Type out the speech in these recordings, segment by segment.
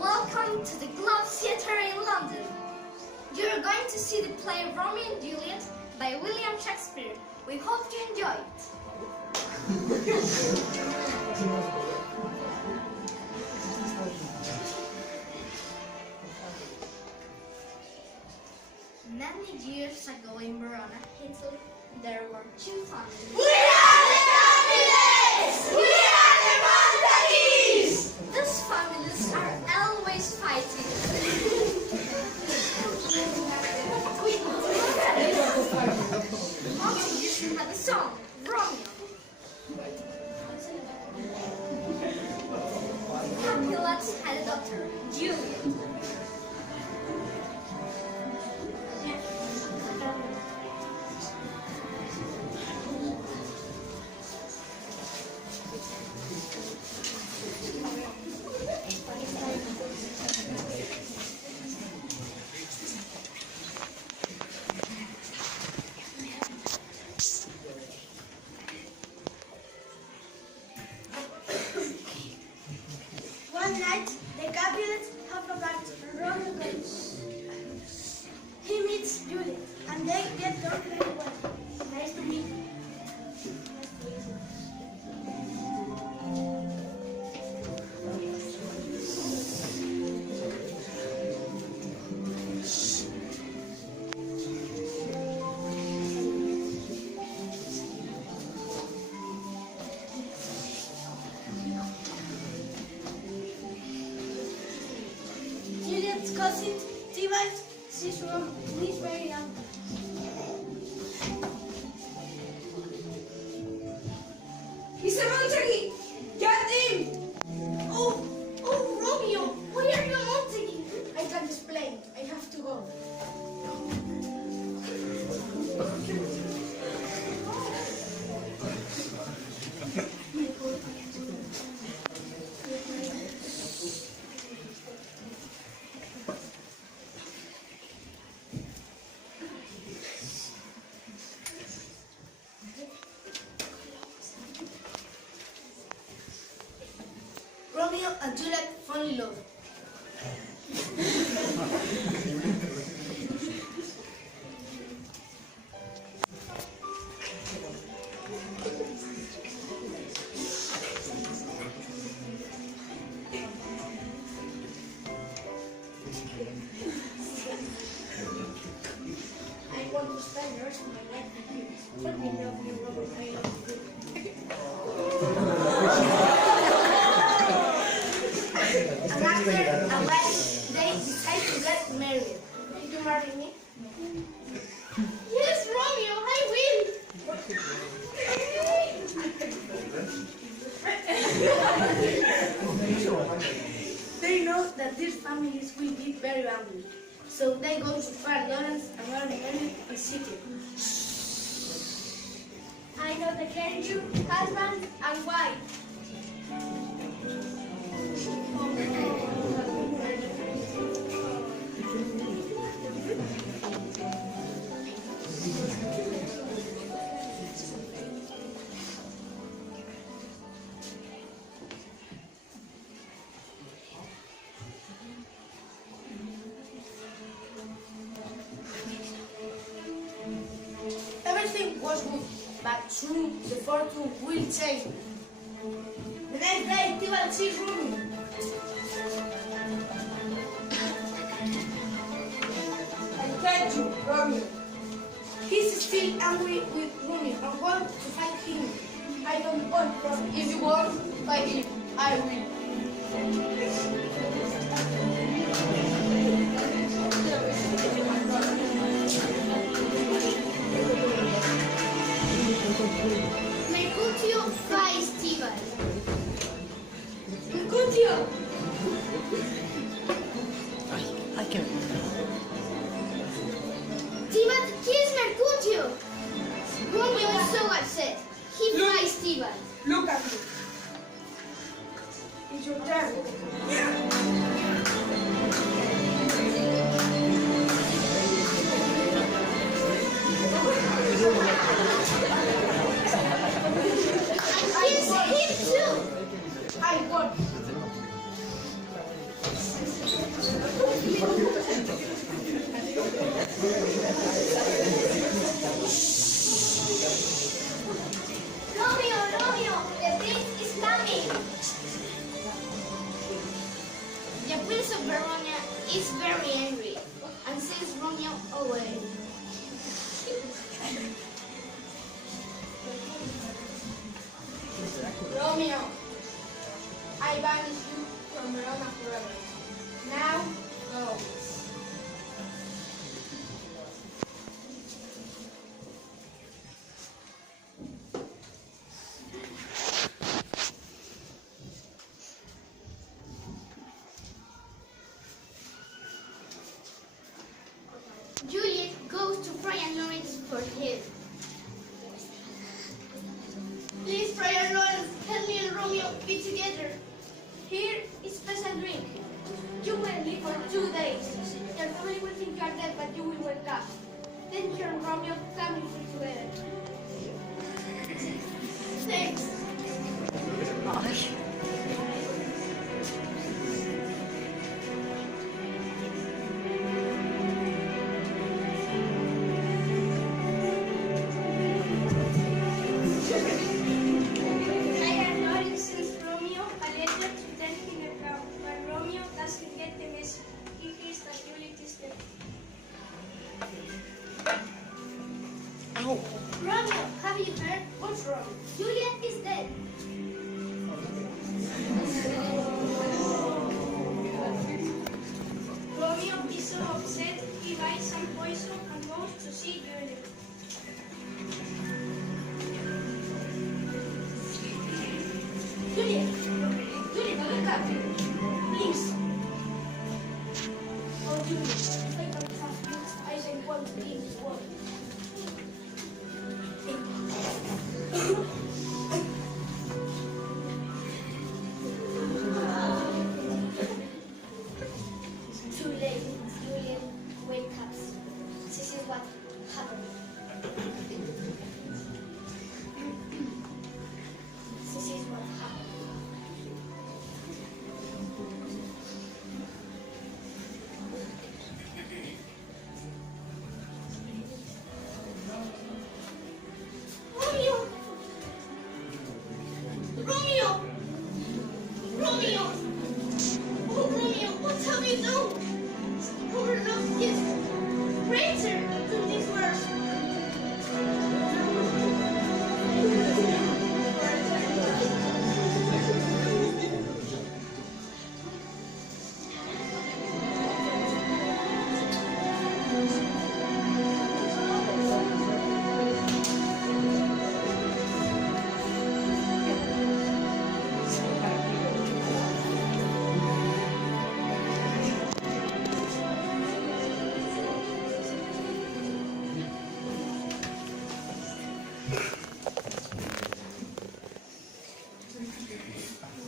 Welcome to the Globe Theatre in London. You're going to see the play Romeo and Juliet by William Shakespeare. We hope you enjoy it. Many years ago in Verona, Italy, there were two families. We are the Capulets! We are the Montagues! These families are always fighting. Montagues had a son, Romeo. Capulets had a daughter, Juliet. One night, the Capulets have a party. Romeo goes. He meets Juliet, and they get on very well. Nice to meet you. Juliet's cousin, Tybalt, sees Romeo. He's very young. He's a Montague! Get him! Oh, Romeo, why are you a Montague? I can't explain. I have to go. Romeo and Juliet fall in love. I want to spend the rest of my life with you. Let me love you, Romeo. I love you. And after a while, they decide to get married. Will you marry me? Yes, Romeo, I will. They know that these families will be very angry, so they go to find Lawrence and learn married in secret. I know the Kenju, husband and wife. Everything was good, but soon the fortune will change. The next day, Tybalt sees Romeo. I get you, Romeo. He's still angry with Romeo and wants to fight him. I don't want Romeo. If you want, fight him. I will. Mercutio fights Tybalt. Mercutio! I can't. Tybalt kills Mercutio. Romeo is so upset. He fights Tybalt. Look at me. It's your turn. be together. Here is special drink. You will live for 2 days. Your family will think you are dead, but you will wake up. Then you and Romeo come and live together. Thanks. Ay. I have noted since Romeo a letter to tell him about, but Romeo doesn't get the message. He hears that Juliet is dead. Ow. Romeo, have you heard? What's wrong? Juliet is dead. Romeo is so upset, he buys some poison and goes to see Juliet. Juliet, Juliet, wake up, please. Oh, Juliet, if I don't have you, I don't want to be in this world. Too late, Juliet. Wake up. This is what happened. This is what happened. Romeo! Romeo! Romeo! Oh, Romeo, what have you done? Our love is greater than this world.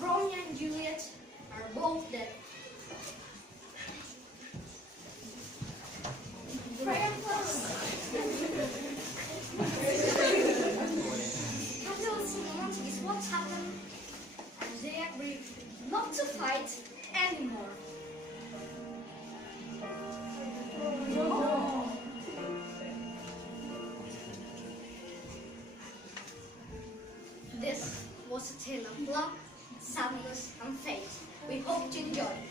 Romeo and Juliet are both dead. Capitalism romantic is what happened, and they agreed not to fight anymore. This was a tale of love, sadness, and fate. We hope you enjoyed it.